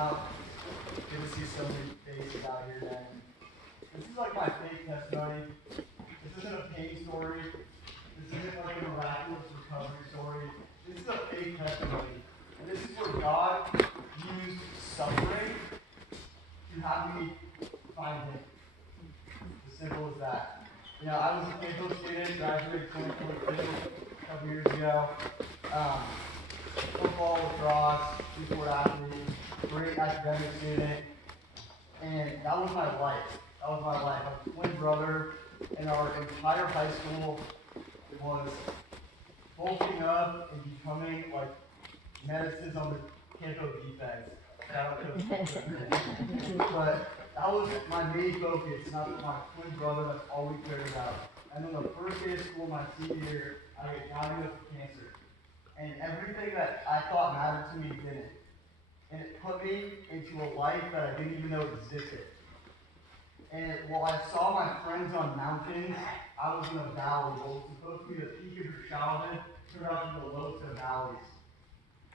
out. Good to see so many faces out here, man. This is like my faith testimony. This isn't a pain story. This isn't like a miraculous recovery story. This is a faith testimony. And this is where God used suffering to have me find Him. As simple as that. You know, I was a Campolindo student, graduated 2022, a couple years ago. Football, lacrosse, two-sport athlete, great academic student, and that was my life. That was my life. I was a twin brother, and our entire high school was bulking up and becoming like menaces on the Campo defense. But that was my main focus, not my twin brother. That's all we cared about. And then the first day of school, my senior year, I got diagnosed with cancer. And everything that I thought mattered to me didn't. And it put me into a life that I didn't even know existed. And while I saw my friends on mountains, I was in a valley. What was supposed to be the peak of your childhood turned out to be the lowest of valleys.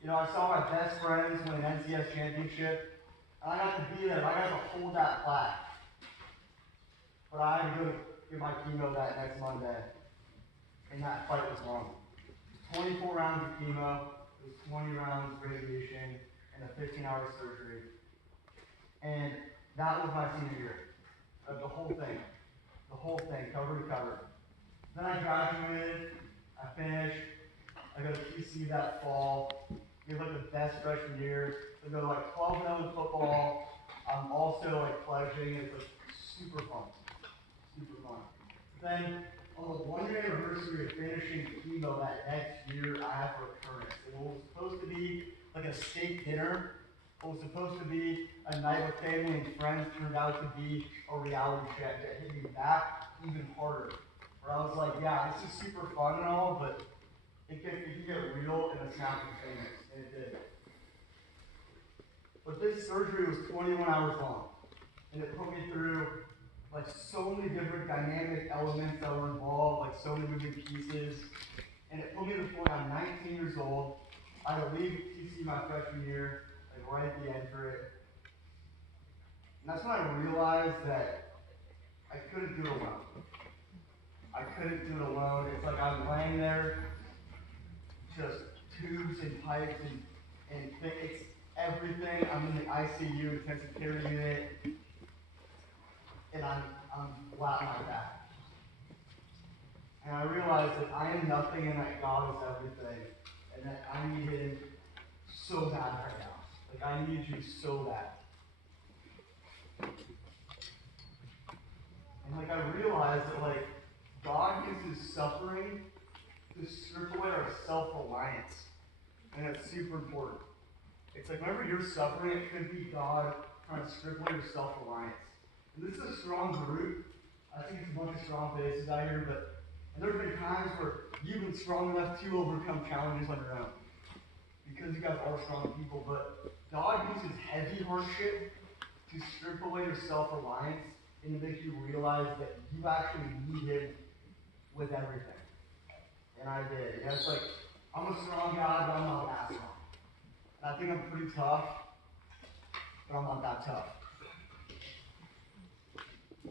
You know, I saw my best friends win an NCS championship, and I got to be there. I got to hold that plaque. But I had to go get my chemo that next Monday, and that fight was won. 24 rounds of chemo, it was 20 rounds of radiation, and a 15-hour surgery. And that was my senior year. The whole thing, cover to cover. Then I graduated, I finished, I go to TC that fall. It was like the best freshman year. I go to like 12-0 in football. I'm also like pledging. It's like super fun. Then on the 1-year anniversary of finishing chemo that next year, I have recurrence. And what was supposed to be like a steak dinner, what was supposed to be a night with family and friends, turned out to be a reality check that hit me back even harder. Where I was like, yeah, this is super fun and all, but it can get real and it's not famous. And it did. But this surgery was 21 hours long. And it put me through like so many different dynamic elements that were involved, like so many moving pieces. And it put me to the point I'm 19 years old. I had to leave TC my freshman year, like right at the end for it. And that's when I realized that I couldn't do it alone. It's like I'm laying there, just tubes and pipes and it's everything. I'm in the ICU, intensive care unit, and I'm flat on my back. And I realized that I am nothing and that God is everything, and that I need Him so bad right now. Like I need you so bad. And like I realized that like God uses suffering to strip away our self-reliance. And that's super important. It's like whenever you're suffering, it could be God trying to strip away your self-reliance. And this is a strong group. I think it's a bunch of strong faces out here, but and there's been times where you've been strong enough to overcome challenges on your own. Because you guys are strong people, but God uses heavy hardship to strip away your self-reliance and to make you realize that you actually need Him with everything. And I did. And it's like, I'm a strong guy, but I'm not that strong. And I think I'm pretty tough, but I'm not that tough.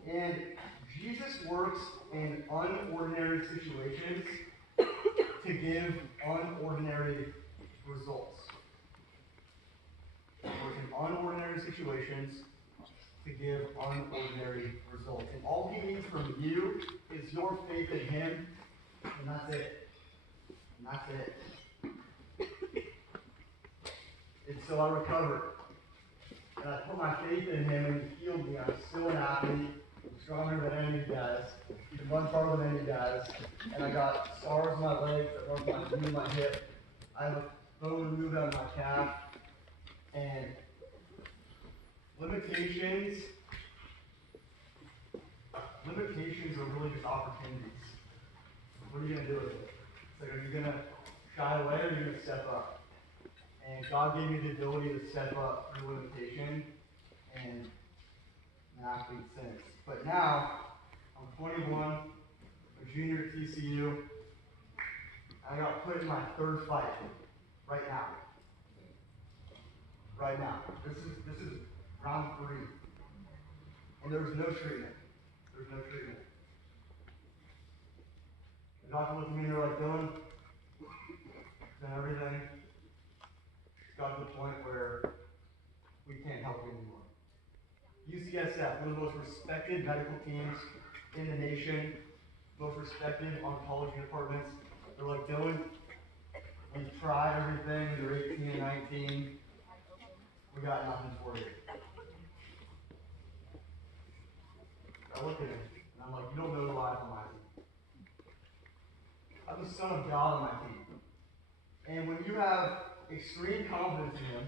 And Jesus works in unordinary situations to give unordinary results. He works in unordinary situations to give unordinary results. And all He needs from you is your faith in Him, and that's it. And so I recovered. And I put my faith in Him, and He healed me. I'm still an athlete. I'm stronger than any of you guys. You can run farther than any of you guys. And I got scars on my legs that run my knee and my hip. I have a bone removed out of my calf. And limitations are really just opportunities. What are you going to do with it? It's like, are you going to shy away or are you going to step up? And God gave me the ability to step up through limitation and an athlete since. But now, I'm 21, a junior at TCU, and I got put in my third fight right now. right now. This is round 3. And there was no treatment. There's no treatment. The doctor looked at me and they're like, Dylan, then everything got to the point where we can't help you anymore. UCSF, one of the most respected medical teams in the nation, most respected oncology departments. They're like, Dylan, we've tried everything. You're 18 and 19. We got nothing for you. I look at him and I'm like, you don't know who I am on my team. I'm the Son of God on my team. And when you have extreme confidence in Him,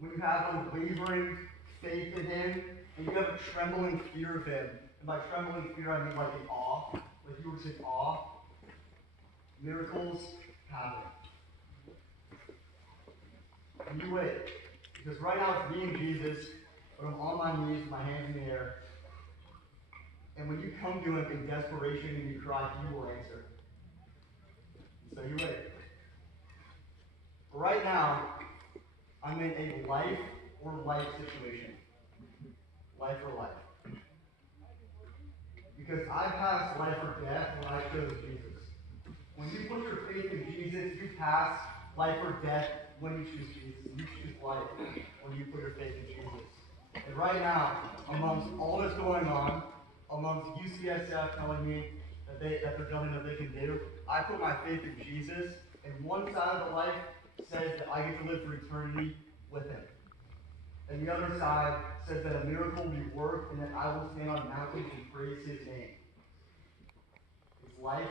when you have unwavering faith in Him, and you have a trembling fear of Him, and by trembling fear I mean like an awe, like you were saying awe, miracles happen. And you wait. Because right now it's me and Jesus, but I'm on my knees with my hands in the air. And when you come to Him in desperation and you cry, He will answer. And so you wait. Right now, I'm in a life or life situation. Life or life. Because I passed life or death when I chose Jesus. When you put your faith in Jesus, you pass life or death when you choose Jesus. You choose life when you put your faith in Jesus. And right now, amongst all that's going on, amongst UCSF telling me that there's nothing that they can do, I put my faith in Jesus, and one side of the life says that I get to live for eternity with Him. And the other side says that a miracle will be worked and that I will stand on mountains and praise His name. It's life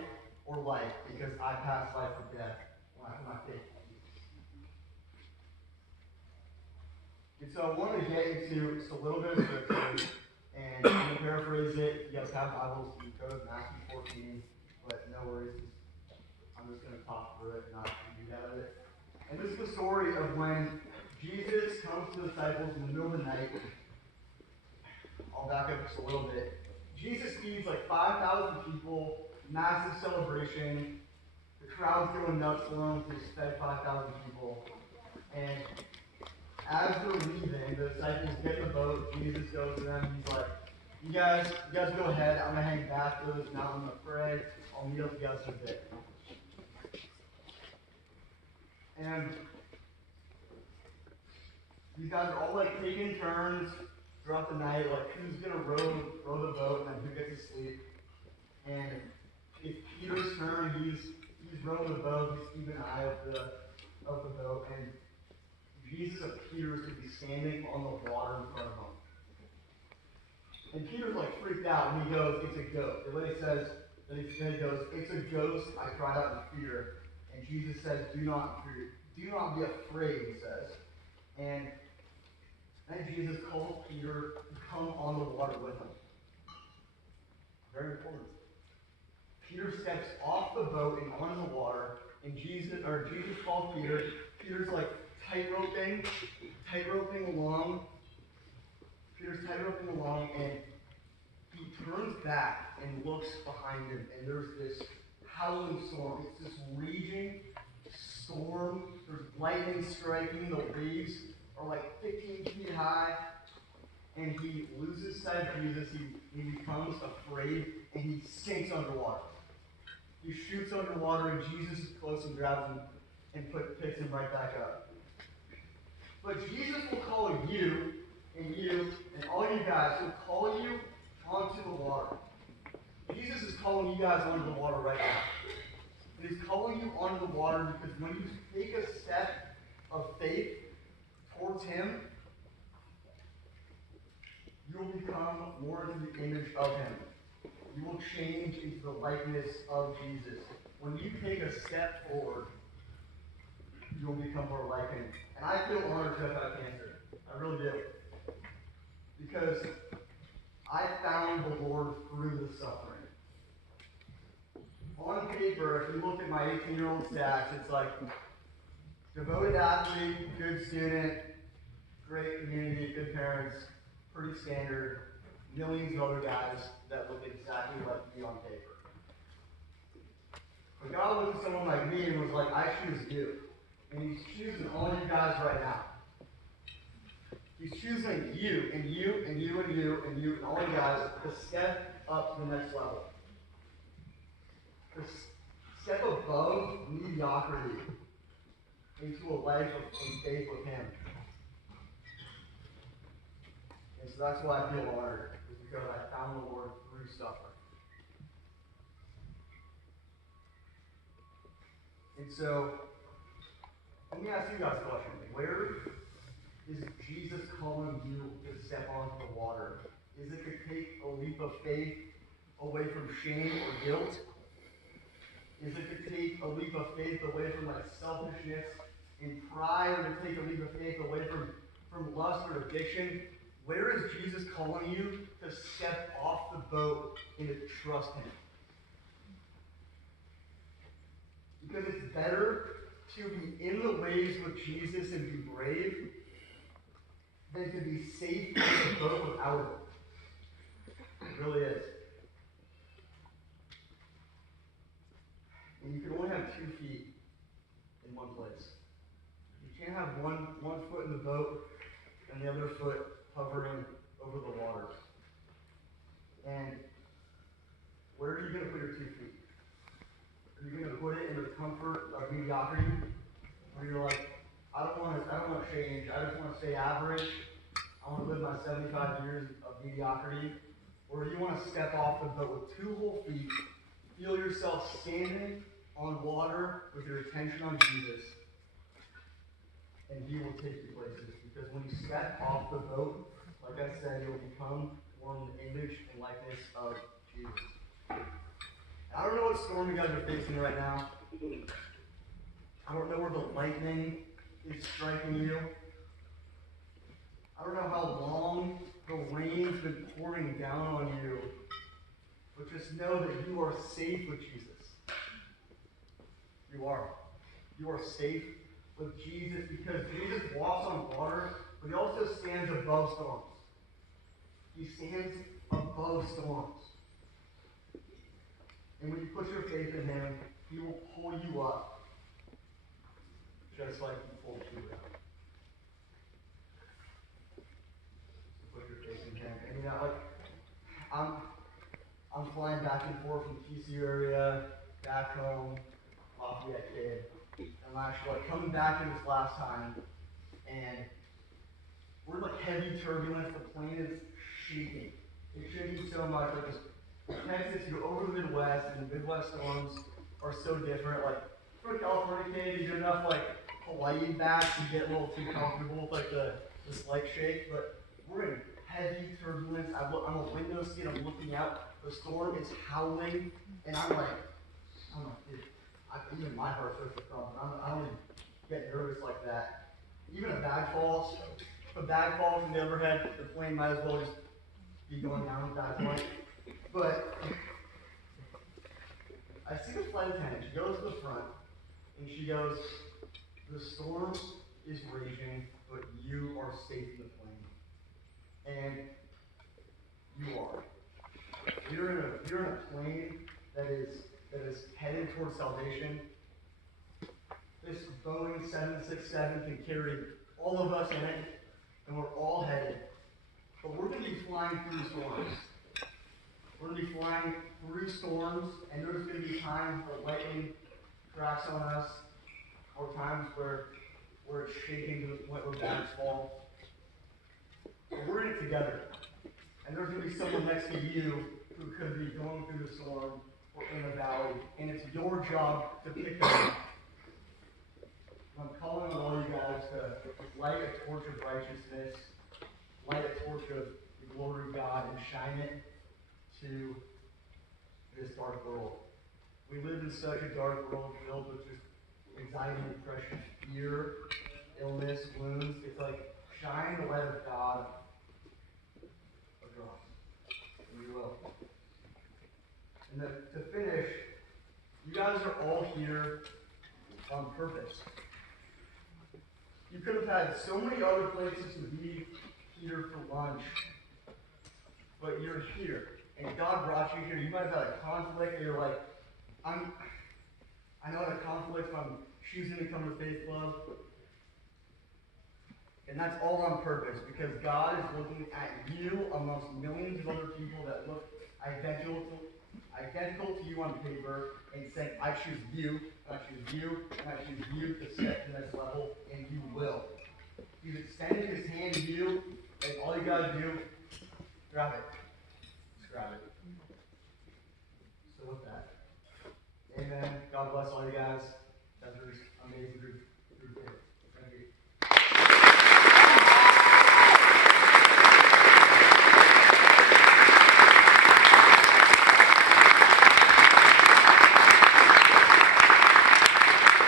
or life, because I passed life or death when I put my faith in Jesus. And so I want to get into just a little bit of scripture, and I'm going to paraphrase it. If you guys have Bibles, you can go to Matthew 14, but no worries. I'm just going to talk through it, not do that of it. And this is the story of when Jesus comes to the disciples in the middle of the night. I'll back up just a little bit. Jesus feeds like 5,000 people, massive celebration. The crowd's going nuts for Him. He's fed 5,000 people. And as they're leaving, the disciples get in the boat. Jesus goes to them. He's like, you guys go ahead. I'm going to hang back to this mountain. I'm going to pray. I'll meet up with you guys in a bit. And these guys are all like taking turns throughout the night, like who's gonna row the boat and then who gets to sleep. And it's Peter's turn. He's rowing the boat. He's keeping an eye of the boat. And Jesus appears to be standing on the water in front of him. And Peter's like freaked out, and he goes, "It's a ghost." The way he says that he goes, "It's a ghost." I cried out in fear. And Jesus says, do not be afraid, he says. And then Jesus calls Peter to come on the water with him. Very important. Peter steps off the boat and onto the water, and Jesus calls Peter. Peter's like tightroping along. Peter's tightroping along, and he turns back and looks behind him, and there's this howling storm. It's this raging storm. There's lightning striking. The waves are like 15 feet high. And he loses sight of Jesus. He becomes afraid, and he sinks underwater. He shoots underwater, and Jesus is close and grabs him and picks him right back up. But Jesus will call you and all you guys. He'll call you onto the water. Jesus is calling you guys onto the water right now. And He's calling you onto the water because when you take a step of faith towards Him, you will become more into the image of Him. You will change into the likeness of Jesus. When you take a step forward, you will become more like Him. And I feel honored to have had cancer. I really do. Because I found the Lord through the suffering. On paper, if you look at my 18-year-old stats, it's like devoted athlete, good student, great community, good parents, pretty standard, millions of other guys that look exactly like me on paper. But God looked at someone like me and was like, I choose you. And He's choosing all you guys right now. He's choosing you and you and you and you and you and all you guys to step up to the next level. To step above mediocrity into a life of faith with Him. And so that's why I feel honored, is because I found the Lord through suffering. And so, let me ask you guys a question. Where is Jesus calling you to step onto the water? Is it to take a leap of faith away from shame or guilt? Is it to take a leap of faith away from like selfishness and pride, or to take a leap of faith away from lust or addiction? Where is Jesus calling you to step off the boat and to trust Him? Because it's better to be in the waves with Jesus and be brave than to be safe in the boat without Him. It really is. And you can only have 2 feet in one place. You can't have one foot in the boat and the other foot hovering over the water. And where are you going to put your 2 feet? Are you going to put it in the comfort of mediocrity? Where you're like, I don't want to change. I just want to stay average. I want to live my 75 years of mediocrity. Or do you want to step off the boat with 2 whole feet, feel yourself standing on water with your attention on Jesus, and He will take you places. Because when you step off the boat, like I said, you'll become more in the image and likeness of Jesus. I don't know what storm you guys are facing right now. I don't know where the lightning is striking you. I don't know how long the rain's been pouring down on you. But just know that you are safe with Jesus. You are. You are safe with Jesus because Jesus walks on water, but He also stands above storms. He stands above storms. And when you put your faith in Him, He will pull you up, just like He pulled you up. So put your faith in Him. And you know, like, I'm flying back and forth from TCU area, back home, Lafayette kid. And actually, like, coming back in this last time, and we're like heavy turbulence, the plane is shaking. It's shaking so much, like, just Texas, you go over the Midwest, and the Midwest storms are so different. Like, for a California kid, you get enough, like, Hawaii back to get a little too comfortable with, like, the slight shake. But we're in heavy turbulence. I'm a window seat. I'm looking out. The storm is howling. And I'm like, dude, even my heart starts to thump. I don't even get nervous like that. Even a bag falls. If a bag falls from the overhead, the plane might as well just be going down at that point. But I see the flight attendant. She goes to the front, and she goes, "The storm is raging, but you are safe in the plane." And you are. You're in a plane that is headed towards salvation. This Boeing 767 can carry all of us in it, and we're all headed. But we're going to be flying through storms. We're going to be flying through storms, and there's going to be times where lightning cracks on us, or times where it's shaking to the point where bags fall. But we're in it together. And there's going to be someone next to you who could be going through the storm or in the valley, and it's your job to pick them up. I'm calling on all you guys to light a torch of righteousness, light a torch of the glory of God, and shine it to this dark world. We live in such a dark world filled with just anxiety, depression, fear, illness, wounds. It's like, shine the light of God across. And we will. And to finish, you guys are all here on purpose. You could have had so many other places to be here for lunch, but you're here. And God brought you here. You might have had a conflict, and you're like, I know I had a conflict if I'm choosing to come to Faith Club. And that's all on purpose, because God is looking at you amongst millions of other people that look identical to you on paper, and saying, I choose you, and I choose you, and I choose you to step to the next level, and you will. He's extending his hand to you, and all you gotta do, grab it. Just grab it. So with that, amen. God bless all you guys.